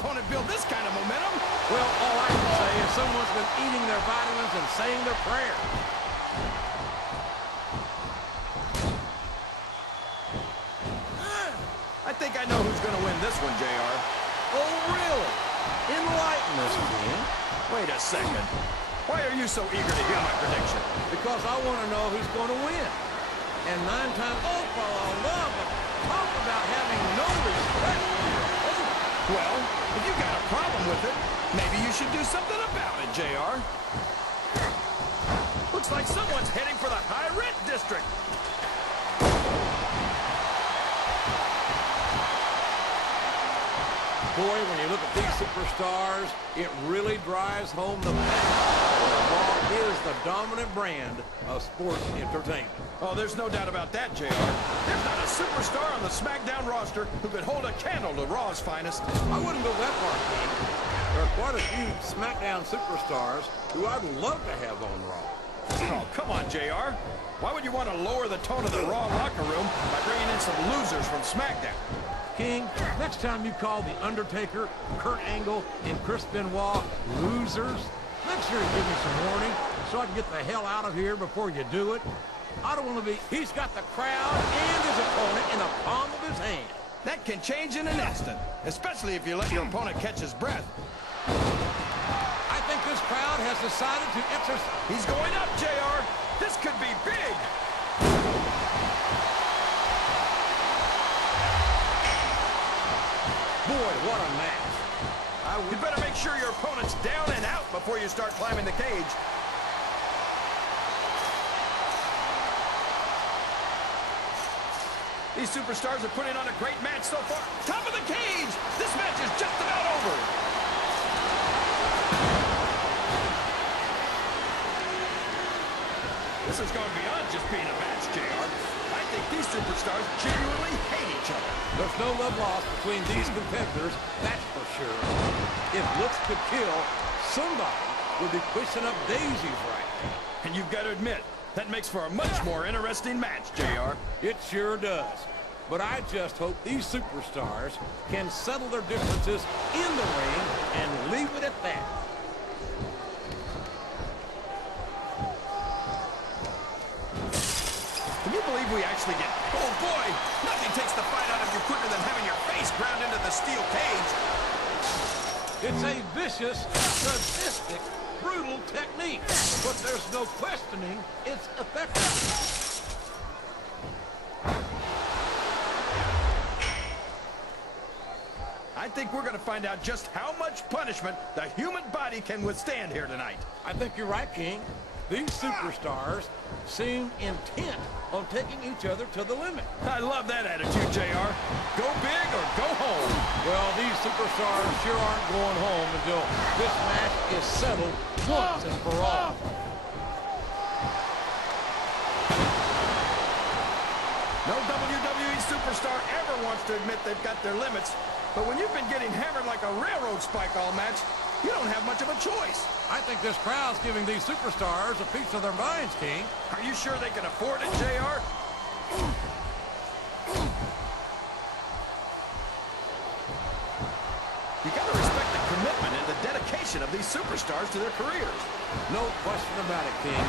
opponent build this kind of momentum? Well, all I can say is someone's been eating their vitamins and saying their prayers. I think I know who's going to win this one, JR. Oh, really? Enlighten us, King. Wait a second. Why are you so eager to hear my prediction? Because I want to know who's going to win. And 9 times, oh, for the love of, talk about having no respect for your opponent. Well, if you got a problem with it, maybe you should do something about it, JR. Looks like someone's heading for the high rent district. Boy, when you look at these superstars, it really drives home the fact that Raw is the dominant brand of sports entertainment. Oh, there's no doubt about that, JR. There's not a superstar on the SmackDown roster who could hold a candle to Raw's finest. I wouldn't go that far, King. There are quite a few SmackDown superstars who I'd love to have on Raw. Oh, come on, JR. Why would you want to lower the tone of the Raw locker room by bringing in some losers from SmackDown? King, next time you call The Undertaker, Kurt Angle, and Chris Benoit losers, make sure you give me some warning so I can get the hell out of here before you do it. I don't want to be... He's got the crowd and his opponent in the palm of his hand. That can change in an instant, especially if you let your opponent catch his breath. I think this crowd has decided to exercise... He's going up, JR. This could be big. Boy, what a match. You better make sure your opponent's down and out before you start climbing the cage. These superstars are putting on a great match so far. Top of the cage! This match is just about over. This has gone beyond just being a match, JR. I think these superstars genuinely hate each other. There's no love lost between these competitors, that's for sure. If looks could kill, somebody would be pushing up daisies right now. And you've got to admit, that makes for a much more interesting match, JR. It sure does. But I just hope these superstars can settle their differences in the ring and leave it at that. Can you believe we actually get... Oh, boy! Nothing takes the fight out of you quicker than having your face ground into the steel cage. It's a vicious, sadistic, brutal technique. But there's no questioning its effectiveness. I think we're going to find out just how much punishment the human body can withstand here tonight. I think you're right, King. These superstars seem intent on taking each other to the limit. I love that attitude, JR. Go big or go home. Well, these superstars sure aren't going home until this match is settled once and for all. No WWE superstar ever wants to admit they've got their limits, but when you've been getting hammered like a railroad spike all match, you don't have much of a choice. I think this crowd's giving these superstars a piece of their minds, King. Are you sure they can afford it, JR? You gotta respect the commitment and the dedication of these superstars to their careers. No question about it, King.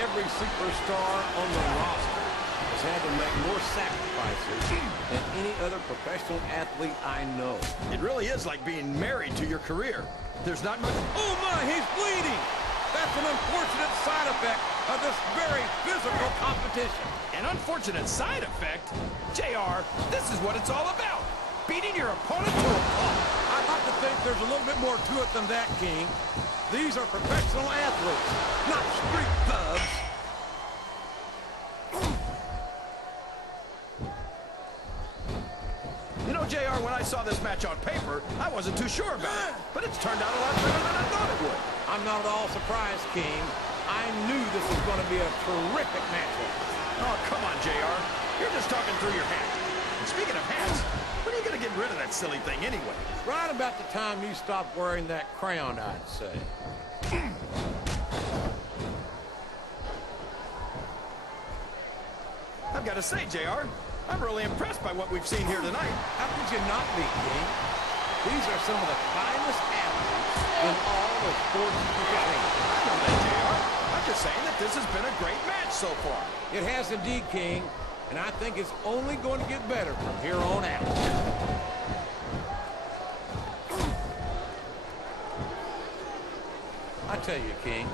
Every superstar on the roster has had to make more sacrifices than any other professional athlete I know. It really is like being married to your career. There's not much... Oh my, he's bleeding! That's an unfortunate side effect of this very physical competition. An unfortunate side effect? JR, this is what it's all about. Beating your opponent to a pulp. I'd like to think there's a little bit more to it than that, King. These are professional athletes, not street thugs. You know, JR, when I saw this match on paper, I wasn't too sure about it. But it's turned out a lot better than I thought it would. I'm not at all surprised, King. I knew this was going to be a terrific matchup. Oh, come on, JR. You're just talking through your hat. And speaking of hats, when are you going to get rid of that silly thing anyway? Right about the time you stop wearing that crown, I'd say. I've got to say, JR, I'm really impressed by what we've seen here tonight. How could you not be, King? These are some of the finest athletes in all of sports entertainment. I know that, JR. I'm just saying that this has been a great match so far. It has indeed, King, and I think it's only going to get better from here on out. I tell you, King,